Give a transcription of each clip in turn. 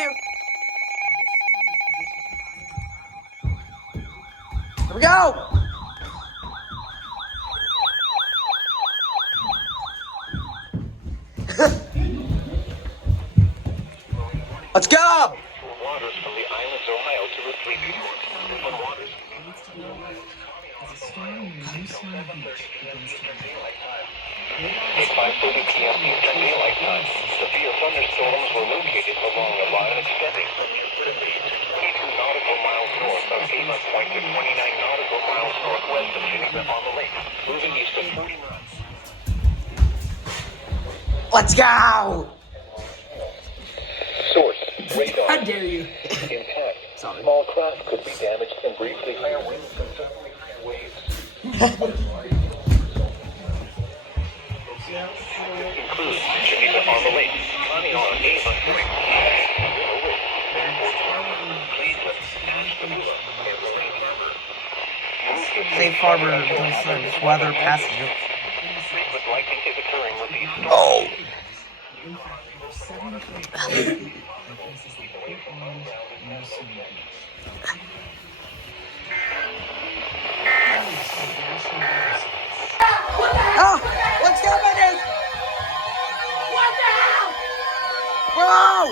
you. Here we go. Let's go. Waters from the islands Ohio to retreat. Waters. At 5:30 p.m. Eastern Daylight Time, severe thunderstorms were located along a line extending from Newport Beach, 22 nautical miles north of Avon Point to 29 nautical miles northwest of Geneva on the lake, moving east of 40 miles. Let's go. Source: radar. How dare you? Impact. Sorry. Small craft could be damaged and briefly higher winds and suddenly higher waves. Include Geneva on the lake, Connie on Avon Point, Cleveland, Ashtabula, and Lorraine Harbor. Safe harbor concerns weather passenger. Frequent lightning is occurring with these storms. Oh. Oh, let's go, buddy! What the hell? Whoa!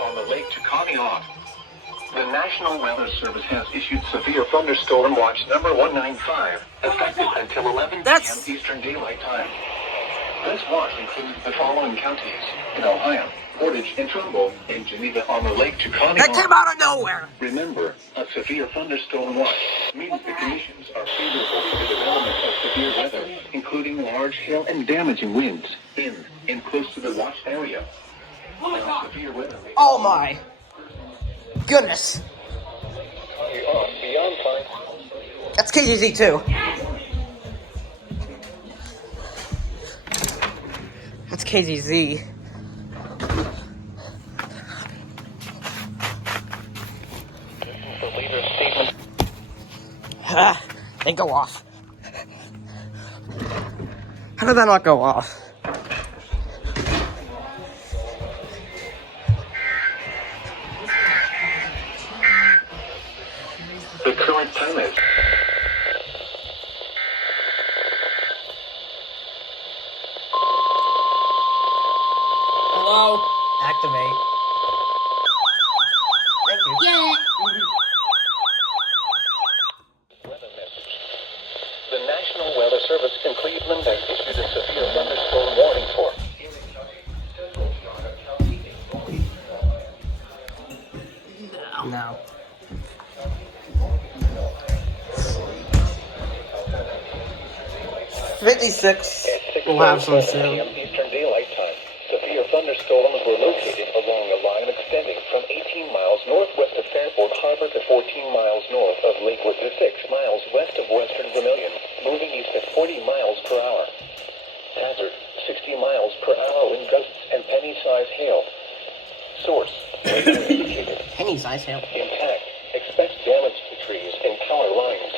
On the lake to Conneaut. The National Weather Service has issued severe thunderstorm watch number 195, effective until 11 p.m. Eastern Daylight Time. This watch includes the following counties in Ohio: Portage and Trumbull, and Geneva on the lake to Conneaut. That came out of nowhere. Remember, a severe thunderstorm watch means the conditions are favorable for the development of severe weather, including large hail and damaging winds in and close to the watch area. Severe weather. Oh my goodness. Beyond fine. That's KGZ too. That's KGZ. The leader's statement. They go off. How did that not go off? The current time is. Hello? Activate. Thank you. Yeah. Weather message. The National Weather Service in Cleveland has issued a severe thunderstorm warning for. No. $56. We'll have some soon. Eastern Daylight Time. Severe thunderstorms were located along a line extending from 18 miles northwest of Fairport Harbor to 14 miles north of Lakewood to 6 miles west of western Vermilion, moving east at 40 miles per hour. Hazard: 60 miles per hour wind gusts and penny-sized hail. Source: radar indicated. Penny-sized hail. Impact: expect damage to trees and power lines.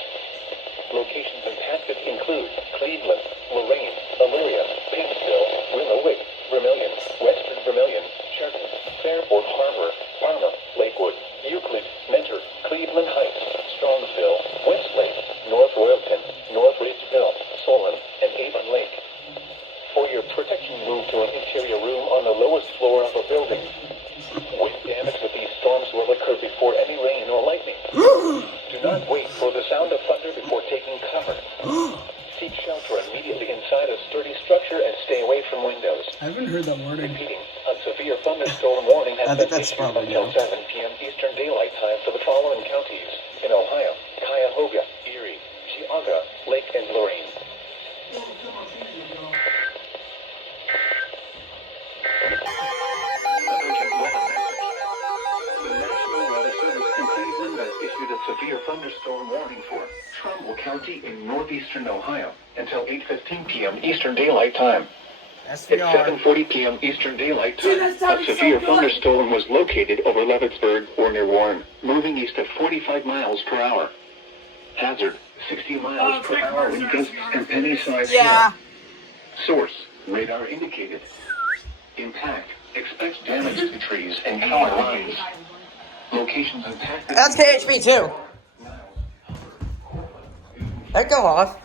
Locations impacted include Cleveland, Lorraine, Elyria, Paintsville, Willowick, Vermilion, Western Vermilion, Sherman, Fairport Harbor, Parma, Lakewood, Euclid, Mentor, Cleveland Heights, Strongsville, Westlake, North Royalton, North Ridgeville, Solon, and Avon Lake. For your protection, move to an interior room on the lowest floor of a building. Wind damage with these storms will occur before any rain or lightning. Do not wait for the sound of thunder before taking cover. Seek shelter immediately inside a sturdy structure and stay away from windows. I haven't heard that wording. Repeating, a severe thunderstorm warning has been that's issued probably until 7 p.m. Eastern Daylight Time for the following counties in Ohio: Cuyahoga, Erie, Geauga, Lake, and Lorraine. Severe thunderstorm warning for Trumbull County in northeastern Ohio until 8:15 p.m. Eastern Daylight Time. At 7:40 p.m. Eastern Daylight Time, a severe thunderstorm was located over Leavittsburg or near Warren, moving east at 45 miles per hour. Hazard: 60 miles per hour wind gusts and penny-sized hail. Source, radar indicated. Impact, expect damage to trees and power lines. Locations impacted. That's KHB too. That go off.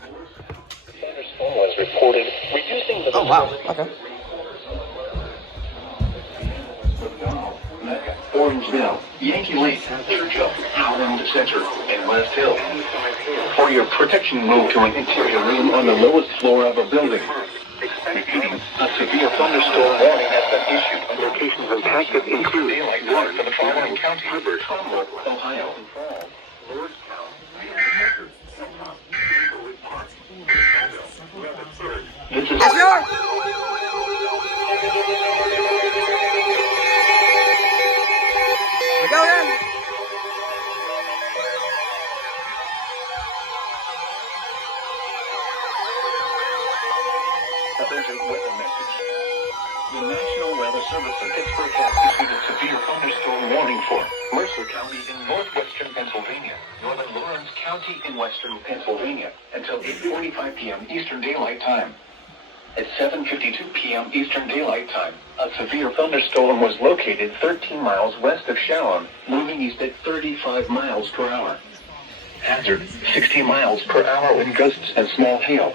Thunderstorm was reported, reducing the... Oh wow, okay. Orangeville, Yankee Lake, Churchill, Howland Center, and West Hill. For your protection, move to an interior room on the lowest floor of a building. Repeating, a severe thunderstorm warning has been issued. Locations impacted include daylight time for the following counties: Trumbull, Ohio, This is That's yours. We're going in. urgent weather message. The National Weather Service in Pittsburgh has issued a severe thunderstorm warning for Mercer County in northwestern Pennsylvania, northern Lawrence County in western Pennsylvania, until 8:45 p.m. Eastern Daylight Time. At 7:52 p.m. Eastern Daylight Time, a severe thunderstorm was located 13 miles west of Shallon, moving east at 35 miles per hour. Hazard, 60 miles per hour wind gusts and small hail.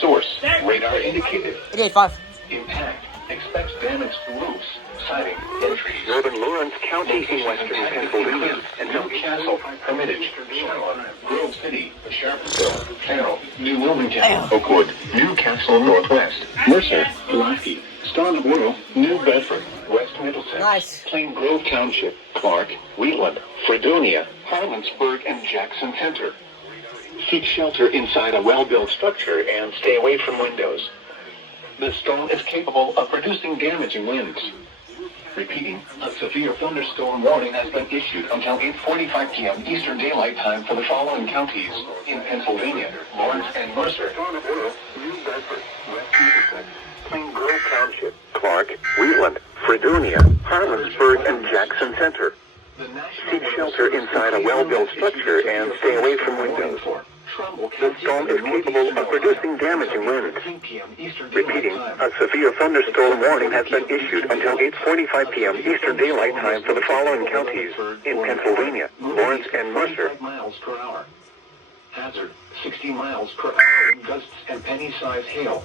Source, radar indicated. 85. Impact, expect damage to roofs, siding, and trees. Northern Lawrence County in western Pennsylvania, and Newcastle, Hermitage, Shallon, Grove City, Sharpsville, Carroll, New Wilmington, Oakwood, Newcastle Northwest, Mercer, Pulaski, Starborough, New Bedford, West Middlesex, Nice. Plain Grove Township, Clark, Wheatland, Fredonia, Harmonsburg, and Jackson Center. Seek shelter inside a well-built structure and stay away from windows. The storm is capable of producing damaging winds. Repeating, a severe thunderstorm warning has been issued until 8:45 p.m. Eastern Daylight Time for the following counties in Pennsylvania: Lawrence and Mercer, New Bedford, West Middlesex, Plain Grove Township, Clark, Wheatland, Fredonia, Harmonsburg, and Jackson Center. Seek shelter inside a well-built structure and stay away from windows. The storm is capable of producing damaging winds. Repeating, a severe thunderstorm warning has been issued until 8:45 p.m. Eastern Daylight Time for the following counties in Pennsylvania: Lawrence and Mercer. Hazard, 60 miles per hour in gusts and penny-sized hail.